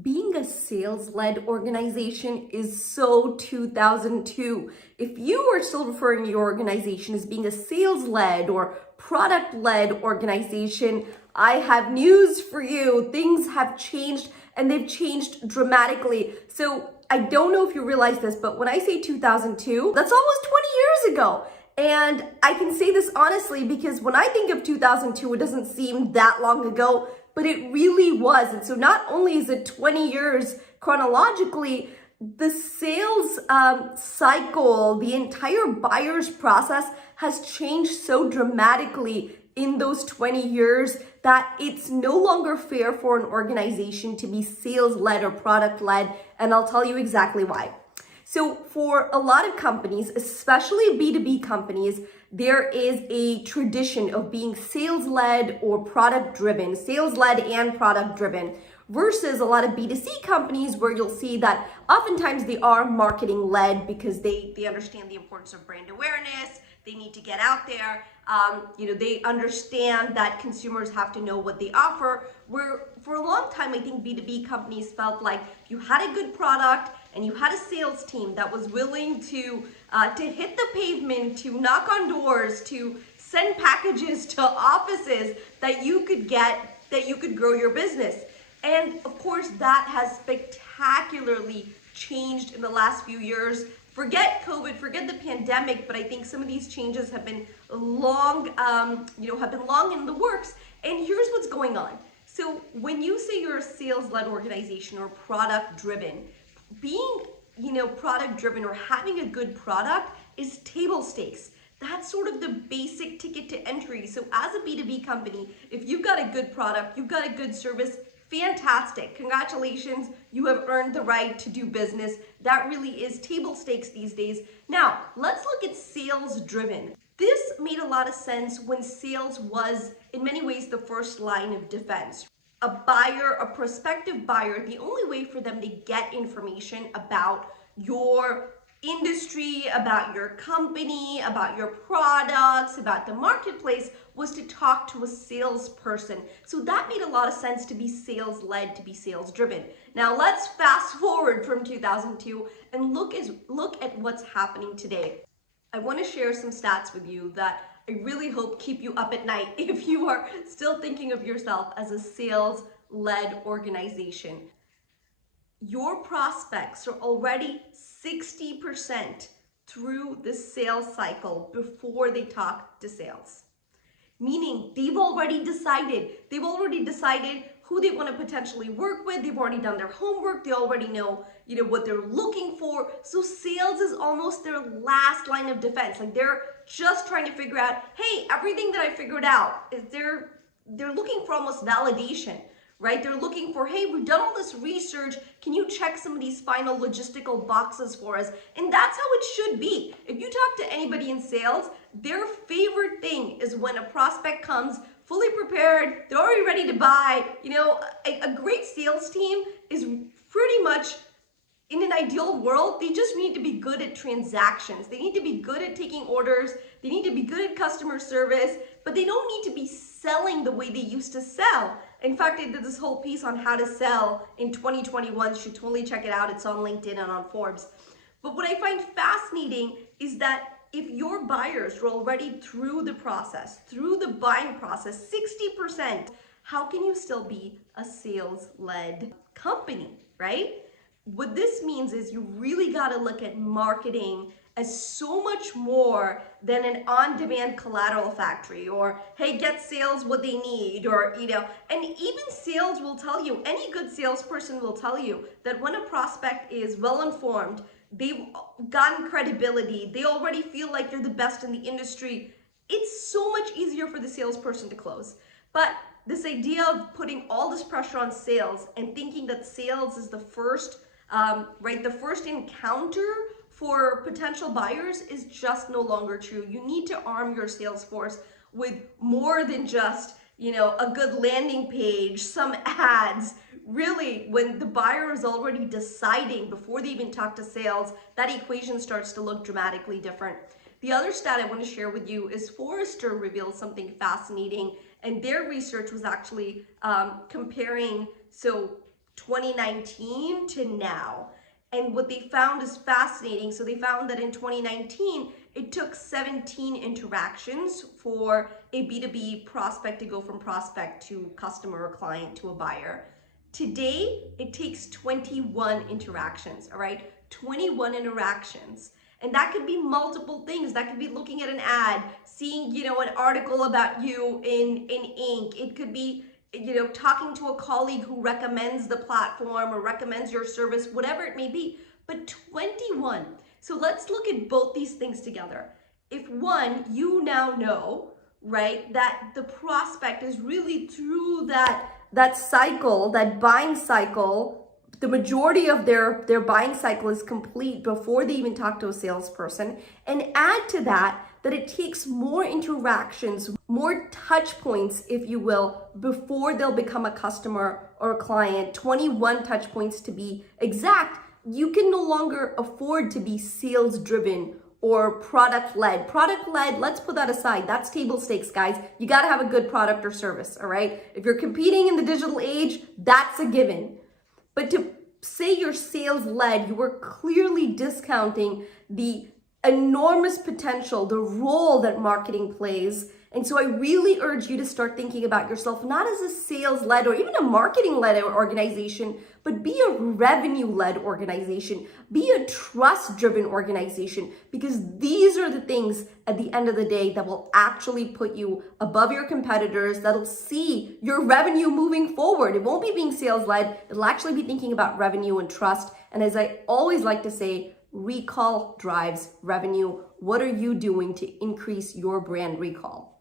Being a sales-led organization is so 2002. If you are still referring to your organization as being a sales-led or product-led organization, I have news for you. Things have changed and they've changed dramatically. So I don't know if you realize this, but when I say 2002, that's almost 20 years ago. And I can say this honestly because when I think of 2002, it doesn't seem that long ago, but it really was. And so not only is it 20 years chronologically, the sales cycle, the entire buyer's process has changed so dramatically in those 20 years that it's no longer fair for an organization to be sales-led or product-led. And I'll tell you exactly why. So for a lot of companies, especially B2B companies, there is a tradition of being sales-led or product-driven, sales-led and product-driven, versus a lot of B2C companies where you'll see that oftentimes they are marketing-led because they understand the importance of brand awareness. They need to get out there. They understand that consumers have to know what they offer. Where for a long time, I think B2B companies felt like if you had a good product and you had a sales team that was willing to hit the pavement, to knock on doors, to send packages to offices, that you could grow your business. And of course, that has spectacularly changed in the last few years. Forget COVID, forget the pandemic, but I think some of these changes have been long in the works. And here's what's going on. So when you say you're a sales-led organization or product-driven, being product-driven or having a good product is table stakes. That's sort of the basic ticket to entry. So as a B2B company, if you've got a good product, you've got a good service, fantastic. Congratulations, you have earned the right to do business. That really is table stakes these days. Now, let's look at sales driven. This made a lot of sense when sales was, in many ways, the first line of defense. A buyer, a prospective buyer, the only way for them to get information about your industry, about your company, about your products, about the marketplace was to talk to a salesperson. So that made a lot of sense to be sales-led, to be sales-driven. Now let's fast forward from 2002 and look at what's happening today. I want to share some stats with you that I really hope keep you up at night if you are still thinking of yourself as a sales-led organization. Your prospects are already 60% through the sales cycle before they talk to sales. Meaning they've already decided who they want to potentially work with. They've already done their homework. They already know, what they're looking for. So sales is almost their last line of defense. Like they're just trying to figure out, hey, everything that I figured out is they're looking for almost validation. Right? They're looking for, hey, we've done all this research. Can you check some of these final logistical boxes for us? And that's how it should be. If you talk to anybody in sales, their favorite thing is when a prospect comes fully prepared, they're already ready to buy. A great sales team is pretty much, in an ideal world, they just need to be good at transactions. They need to be good at taking orders. They need to be good at customer service, but they don't need to be selling the way they used to sell. In fact, I did this whole piece on how to sell in 2021. You should totally check it out. It's on LinkedIn and on Forbes. But what I find fascinating is that if your buyers are already through the process, through the buying process, 60%, how can you still be a sales-led company, right? What this means is you really got to look at marketing as so much more than an on-demand collateral factory or, hey, get sales what they need, or, and even sales will tell you, any good salesperson will tell you that when a prospect is well-informed, they've gotten credibility, they already feel like they're the best in the industry, it's so much easier for the salesperson to close. But this idea of putting all this pressure on sales and thinking that sales is the first encounter for potential buyers is just no longer true. You need to arm your sales force with more than just, a good landing page, some ads. Really, when the buyer is already deciding before they even talk to sales, that equation starts to look dramatically different. The other stat I want to share with you is Forrester revealed something fascinating, and their research was actually comparing 2019 to now. And what they found is fascinating. So they found that in 2019, it took 17 interactions for a B2B prospect to go from prospect to customer or client to a buyer. Today, it takes 21 interactions, all right? 21 interactions. And that could be multiple things. That could be looking at an ad, seeing, an article about you in Inc. It could be, talking to a colleague who recommends the platform or recommends your service, whatever it may be. But 21. So let's look at both these things together. If one, you now know, right, that the prospect is really through that cycle, that buying cycle, the majority of their buying cycle is complete before they even talk to a salesperson. And add to that it takes more interactions, more touch points, if you will, before they'll become a customer or a client, 21 touch points to be exact. You can no longer afford to be sales driven or product led. Product led, let's put that aside. That's table stakes, guys. You got to have a good product or service, all right? If you're competing in the digital age, that's a given. But to say you're sales led, you are clearly discounting the enormous potential, the role that marketing plays. And so I really urge you to start thinking about yourself not as a sales-led or even a marketing-led organization, but be a revenue-led organization, be a trust-driven organization, because these are the things at the end of the day that will actually put you above your competitors, that'll see your revenue moving forward. It won't be being sales-led, it'll actually be thinking about revenue and trust. And as I always like to say, recall drives revenue. What are you doing to increase your brand recall?